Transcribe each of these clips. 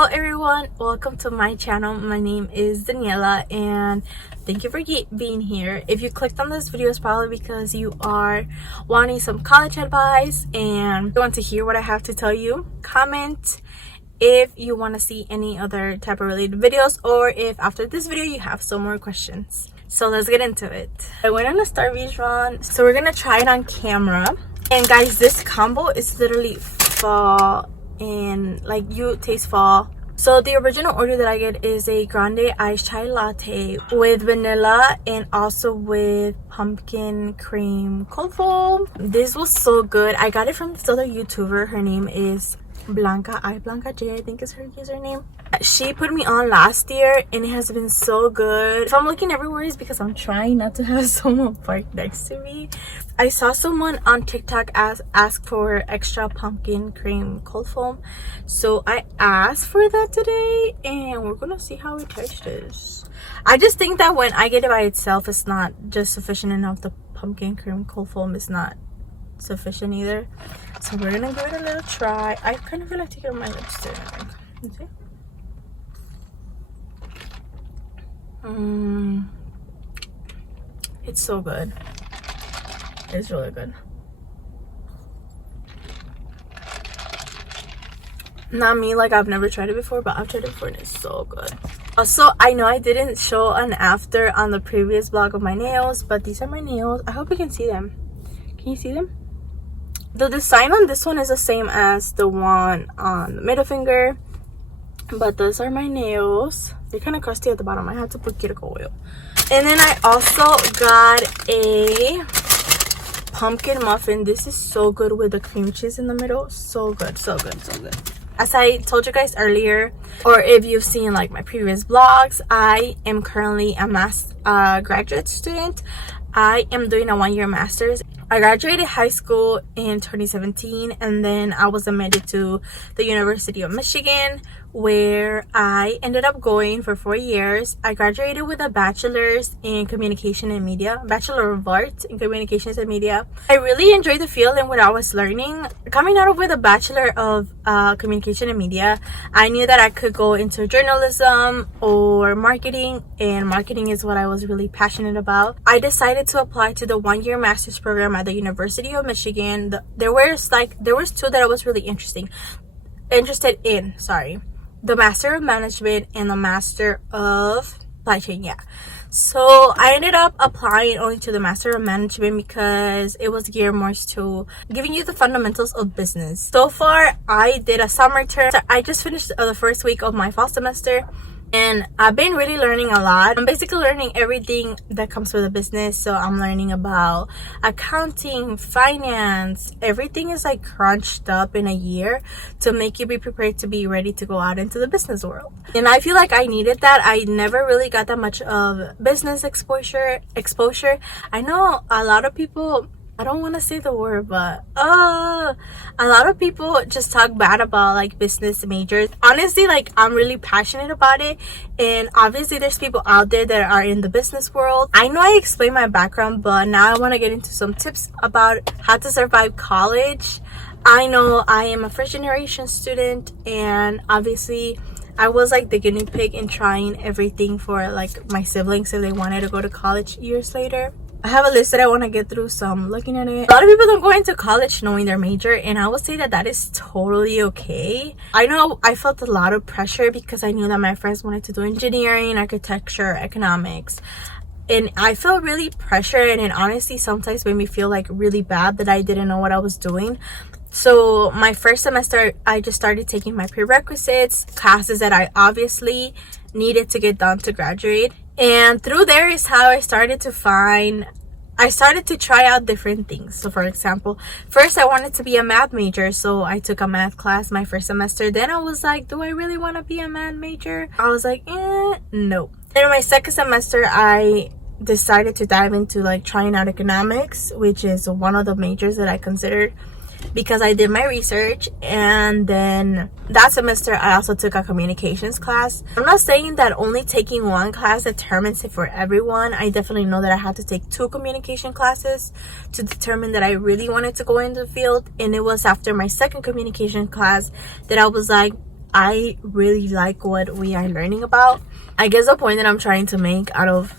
Hello everyone, welcome to my channel. My name is Daniela and thank you for being here. If you clicked on this video, it's probably because you are wanting some college advice and you want to hear what I have to tell you. Comment if you want to see any other type of related videos, or if after this video you have some more questions. So let's get into it. I went on a Starbucks run, so we're gonna try it on camera. And guys, this combo is literally fall and like you taste fall. So the original order that I get is a grande iced chai latte with vanilla and also with pumpkin cream cold foam. This was so good. I got it from this other YouTuber. Her name is Blanca J, I think is her username. She put me on last year and it has been so good. If I'm looking everywhere, it's because I'm trying not to have someone park next to me. I saw someone on TikTok ask for extra pumpkin cream cold foam, so I asked for that today and we're gonna see how it tastes. I just think that when I get it by itself, it's not just sufficient enough. The pumpkin cream cold foam is not sufficient either, so we're gonna give it a little try. I kind of feel like taking my lips too. Let's see. It's so good. It's really good. Not me, like I've never tried it before, but I've tried it before and it's so good. Also, I know I didn't show an after on the previous vlog of my nails, but these are my nails. I hope you can see them. Can you see them? The design on this one is the same as the one on the middle finger, but those are my nails. They're kind of crusty at the bottom. I had to put cuticle oil. And then I also got a pumpkin muffin. This is so good with the cream cheese in the middle. So good, so good, so good. As I told you guys earlier, or if you've seen like my previous vlogs, I am currently a graduate student. I am doing a one-year master's. I graduated high school in 2017 and then I was admitted to the University of Michigan, where I ended up going for 4 years. I graduated with a bachelor's in communication and media, Bachelor of Arts in communications and media. I really enjoyed the field and what I was learning. Coming out with a Bachelor of communication and media, I knew that I could go into journalism or marketing, and marketing is what I was really passionate about. I decided to apply to the one-year master's program at the University of Michigan. There was two that I was really interested in, the Master of Management and the Master of Supply Chain. Yeah, so I ended up applying only to the Master of Management because it was geared more to giving you the fundamentals of business. So far I did a summer term. I just finished the first week of my fall semester and I've been really learning a lot. I'm basically learning everything that comes with a business. So I'm learning about accounting, finance. Everything is like crunched up in a year to make you be prepared to be ready to go out into the business world. And I feel like I needed that. I never really got that much of business exposure. I know a lot of people, I don't want to say the word, but a lot of people just talk bad about like business majors. Honestly, like I'm really passionate about it, and obviously there's people out there that are in the business world. I know I explained my background, but now I want to get into some tips about how to survive college. I know I am a first generation student, and obviously I was like the guinea pig in trying everything for like my siblings if they wanted to go to college years later. I have a list that I want to get through, so I'm looking at it. A lot of people don't go into college knowing their major, and I would say that that is totally okay. I know I felt a lot of pressure because I knew that my friends wanted to do engineering, architecture, economics, and I felt really pressured, and it honestly sometimes made me feel like really bad that I didn't know what I was doing. So my first semester, I just started taking my prerequisites, classes that I obviously needed to get done to graduate. And through there is how I started to try out different things. So for example, first I wanted to be a math major, so I took a math class my first semester. Then I was like, do I really want to be a math major? I was like, no. Then my second semester, I decided to dive into like trying out economics, which is one of the majors that I considered, because I did my research. And then that semester I also took a communications class. I'm not saying that only taking one class determines it for everyone. I definitely know that I had to take 2 communication classes to determine that I really wanted to go into the field. And it was after my second communication class that I was like, I really like what we are learning about. I guess the point that I'm trying to make out of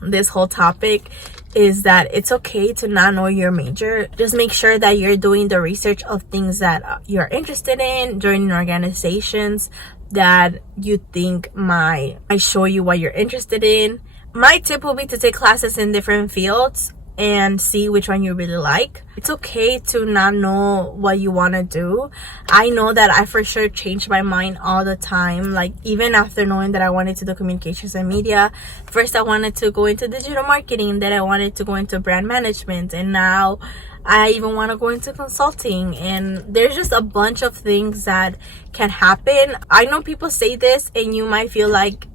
this whole topic is that it's okay to not know your major. Just make sure that you're doing the research of things that you're interested in, joining organizations that you think might show you what you're interested in. My tip will be to take classes in different fields and see which one you really like. It's okay to not know what you want to do. I know that I for sure change my mind all the time. Like, even after knowing that I wanted to do communications and media, first I wanted to go into digital marketing, then I wanted to go into brand management, and now I even want to go into consulting. And there's just a bunch of things that can happen. I know people say this and you might feel like,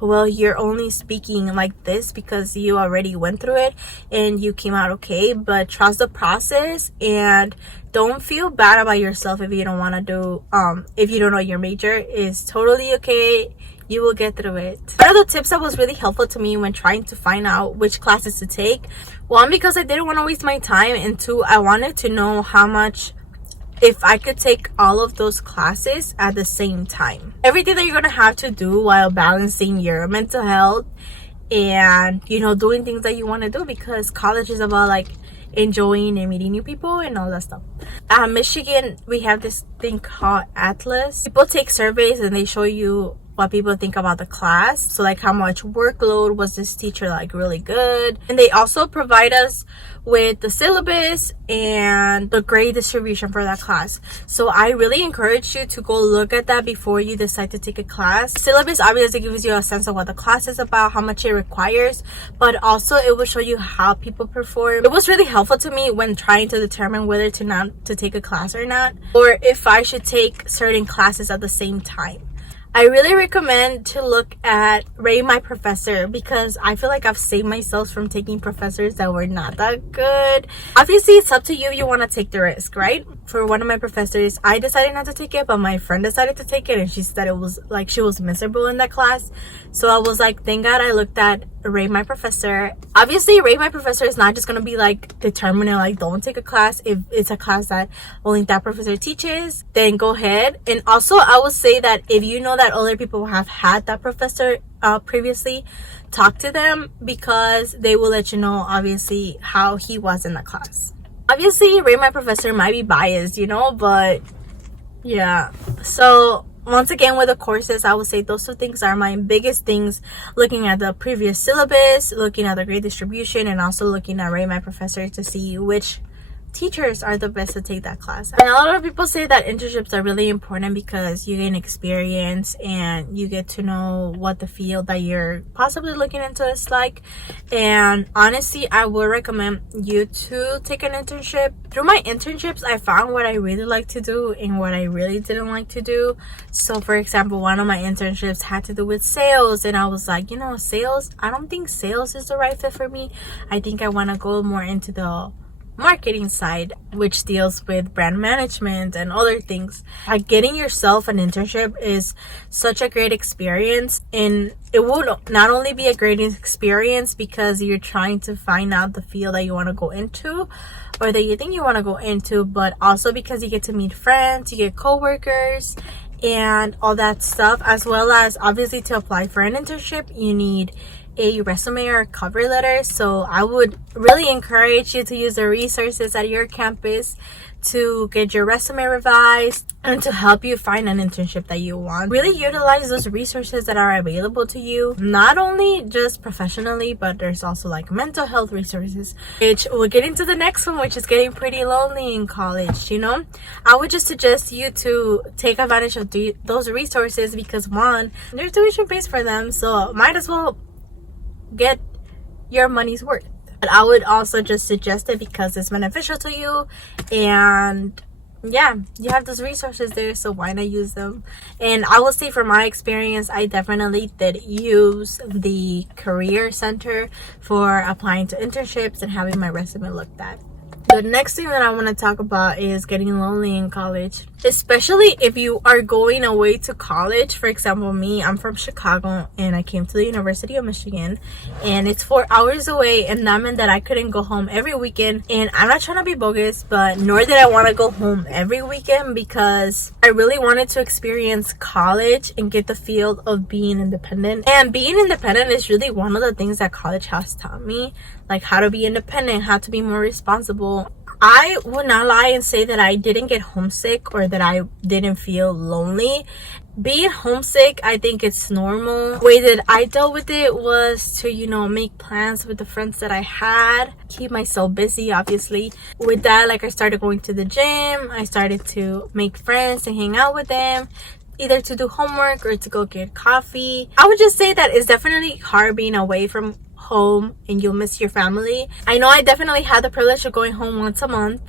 well, you're only speaking like this because you already went through it and you came out okay. But trust the process and don't feel bad about yourself if you don't want to do if you don't know your major. Is totally okay. You will get through it. One of the tips that was really helpful to me when trying to find out which classes to take, one, because I didn't want to waste my time, and two, I wanted to know how much, if I could take all of those classes at the same time. Everything that you're gonna have to do while balancing your mental health and, you know, doing things that you want to do, because college is about like enjoying and meeting new people and all that stuff. At Michigan, we have this thing called Atlas. People take surveys and they show you what people think about the class. So like, how much workload was this teacher, like really good? And they also provide us with the syllabus and the grade distribution for that class. So I really encourage you to go look at that before you decide to take a class. Syllabus obviously gives you a sense of what the class is about, how much it requires, but also it will show you how people perform. It was really helpful to me when trying to determine whether to take a class or not, or if I should take certain classes at the same time. I really recommend to look at Rate My Professor, because I feel like I've saved myself from taking professors that were not that good. Obviously, it's up to you if you want to take the risk, right? For one of my professors, I decided not to take it, but my friend decided to take it, and she said it was like she was miserable in that class. So I was like, thank God I looked at Rate My Professor. Obviously, Rate My Professor is not just going to be like determining like don't take a class. If it's a class that only that professor teaches, then go ahead. And also, I would say that if you know that other people have had that professor previously, talk to them, because they will let you know obviously how he was in the class. Obviously, Rate My Professor might be biased, you know, but yeah. So once again, with the courses, I would say those two things are my biggest things: looking at the previous syllabus, looking at the grade distribution, and also looking at Rate My Professor to see which teachers are the best to take that class. And a lot of people say that internships are really important because you gain experience and you get to know what the field that you're possibly looking into is like. And honestly, I would recommend you to take an internship. Through my internships, I found what I really like to do and what I really didn't like to do. So for example, one of my internships had to do with sales, and I was like, you know, sales, I don't think sales is the right fit for me. I think I want to go more into the marketing side, which deals with brand management and other things. Like, getting yourself an internship is such a great experience, and it will not only be a great experience because you're trying to find out the field that you want to go into or that you think you want to go into, but also because you get to meet friends, you get co-workers and all that stuff. As well as, obviously, to apply for an internship, you need a resume or a cover letter. So I would really encourage you to use the resources at your campus to get your resume revised and to help you find an internship that you want. Really utilize those resources that are available to you, not only just professionally, but there's also like mental health resources, which we'll get into the next one, which is getting pretty lonely in college. You know, I would just suggest you to take advantage of those resources, because one, there's tuition pays for them, so might as well get your money's worth. But I would also just suggest it because it's beneficial to you, and yeah, you have those resources there, so why not use them? And I will say, from my experience, I definitely did use the career center for applying to internships and having my resume looked at. The next thing that I want to talk about is getting lonely in college. especially if you are going away to college. For example, me, I'm from Chicago and I came to the University of Michigan, and it's 4 hours away, and that meant that I couldn't go home every weekend. And I'm not trying to be bogus, but nor did I want to go home every weekend, because I really wanted to experience college and get the feel of being independent. And being independent is really one of the things that college has taught me, like how to be independent, how to be more responsible. I would not lie and say that I didn't get homesick or that I didn't feel lonely. Being homesick, I think it's normal. The way that I dealt with it was to, you know, make plans with the friends that I had, keep myself busy, obviously. With that, like, I started going to the gym. I started to make friends and hang out with them, either to do homework or to go get coffee. I would just say that it's definitely hard being away from home and you'll miss your family. I know I definitely had the privilege of going home once a month,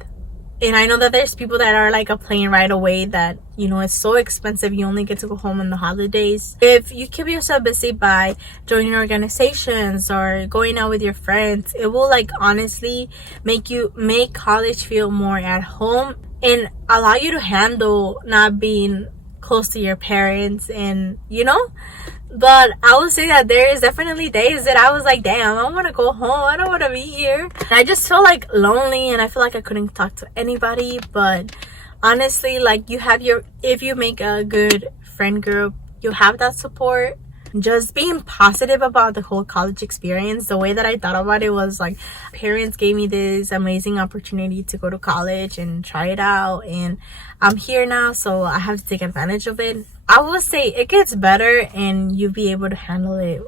and I know that there's people that are like a plane right away, that, you know, it's so expensive, you only get to go home on the holidays. If you keep yourself busy by joining organizations or going out with your friends, it will, like, honestly make college feel more at home and allow you to handle not being close to your parents, and, you know. But I would say that there is definitely days that I was like, damn, I want to go home, I don't want to be here. And I just felt like lonely, and I feel like I couldn't talk to anybody. But honestly, like, if you make a good friend group, you have that support. Just being positive about the whole college experience. The way that I thought about it was like, parents gave me this amazing opportunity to go to college and try it out, and I'm here now, so I have to take advantage of it. I would say it gets better and you'll be able to handle it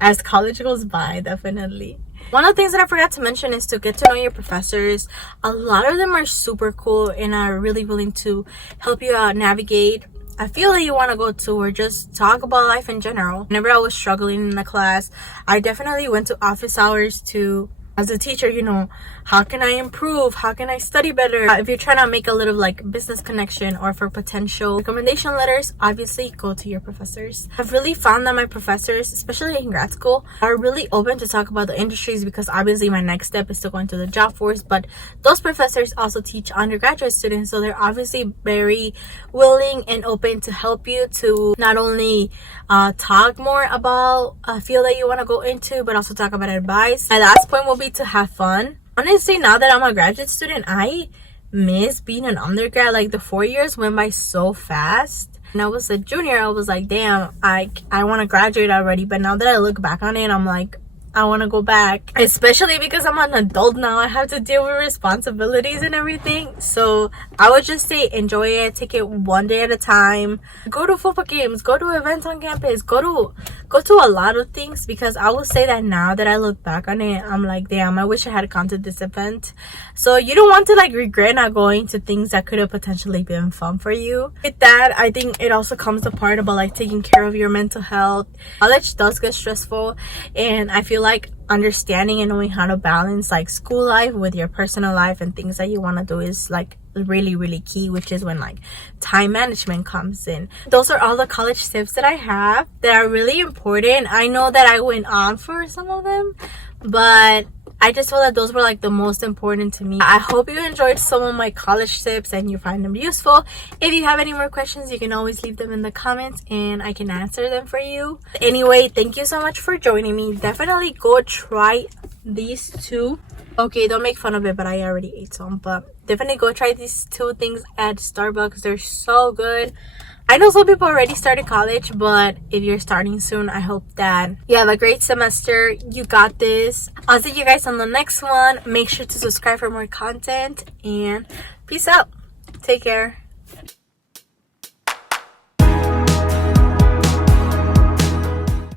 as college goes by, definitely. One of the things that I forgot to mention is to get to know your professors. A lot of them are super cool and are really willing to help you out navigate a field that you want to go to, or just talk about life in general. Whenever I was struggling in the class, I definitely went to office hours to, as a teacher, you know, how can I improve? How can I study better? If you're trying to make a little like business connection or for potential recommendation letters, obviously go to your professors. I've really found that my professors, especially in grad school, are really open to talk about the industries, because obviously my next step is to go into the job force. But those professors also teach undergraduate students, so they're obviously very willing and open to help you to not only talk more about a field that you want to go into, but also talk about advice. My last point will be to have fun. Honestly, now that I'm a graduate student, I miss being an undergrad. Like, the 4 years went by so fast. And I was a junior, I was like, damn, I want to graduate already. But now that I look back on it, I'm like, I want to go back, especially because I'm an adult now. I have to deal with responsibilities and everything. So I would just say enjoy it, take it one day at a time. Go to football games, go to events on campus, go to a lot of things, because I will say that now that I look back on it, I'm like, damn, I wish I had gone to this event. So you don't want to like regret not going to things that could have potentially been fun for you. With that, I think it also comes the part about like taking care of your mental health. College does get stressful, and I feel like understanding and knowing how to balance like school life with your personal life and things that you want to do is like really key, which is when like time management comes in. Those are all the college tips that I have that are really important. I know that I went on for some of them, but I just feel that those were like the most important to me. I hope you enjoyed some of my college tips and you find them useful. If you have any more questions, you can always leave them in the comments and I can answer them for you. Anyway, thank you so much for joining me. Definitely go try these two. Okay, don't make fun of it, but I already ate some. But definitely go try these two things at Starbucks. They're so good. I know some people already started college, but if you're starting soon, I hope that you have a great semester. You got this. I'll see you guys on the next one. Make sure to subscribe for more content, and peace out. Take care.